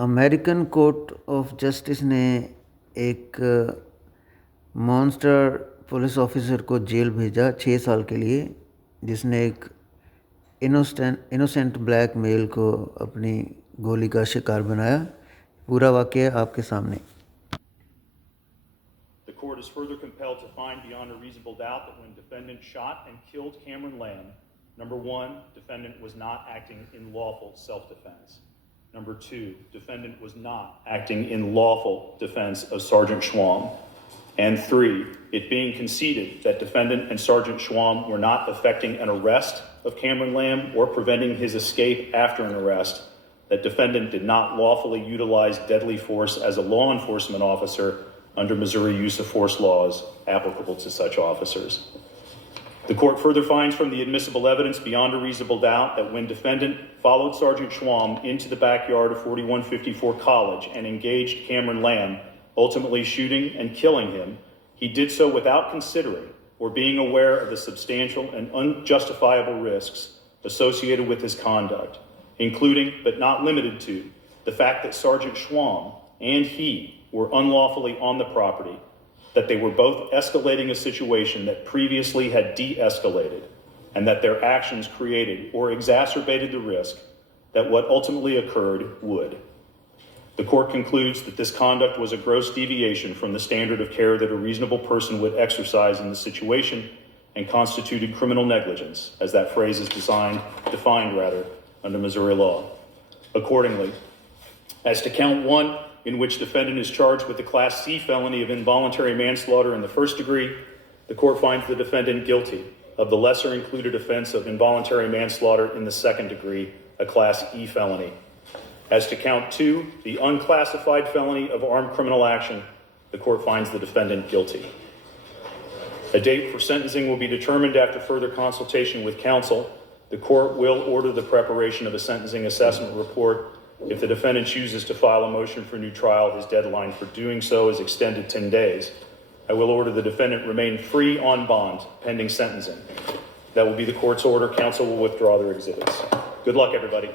American court of justice ने एक monster police officer को जेल भेजा 6 साल के लिए, जिसने एक इनोसेंट ब्लैक मेल को अपनी गोली का शिकार बनाया। पूरा वाकया आपके सामने। The court is further compelled to find beyond a reasonable doubt that when defendant shot and killed Cameron Lamb, number one, defendant was not acting in lawful self-defense. Number two, defendant was not acting in lawful defense of Sergeant Schwam. And three, it being conceded that defendant and Sergeant Schwam were not effecting an arrest of Cameron Lamb or preventing his escape after an arrest, that defendant did not lawfully utilize deadly force as a law enforcement officer under Missouri use of force laws applicable to such officers. The court further finds from the admissible evidence beyond a reasonable doubt that when defendant followed Sergeant Schwam into the backyard of 4154 College and engaged Cameron Lamb, ultimately shooting and killing him, he did so without considering or being aware of the substantial and unjustifiable risks associated with his conduct, including but not limited to the fact that Sergeant Schwam and he were unlawfully on the property, that they were both escalating a situation that previously had de-escalated, and that their actions created or exacerbated the risk that what ultimately occurred would. The court concludes that this conduct was a gross deviation from the standard of care that a reasonable person would exercise in the situation and constituted criminal negligence, as that phrase is defined under Missouri law. Accordingly, as to count one, in which defendant is charged with the Class C felony of involuntary manslaughter in the first degree, the court finds the defendant guilty of the lesser included offense of involuntary manslaughter in the second degree, a Class E felony. As to count two, the unclassified felony of armed criminal action, the court finds the defendant guilty. A date for sentencing will be determined after further consultation with counsel. The court will order the preparation of a sentencing assessment report. If the defendant chooses to file a motion for new trial, his deadline for doing so is extended 10 days. I will order the defendant remain free on bond pending sentencing. That will be the court's order. Counsel will withdraw their exhibits. Good luck, everybody.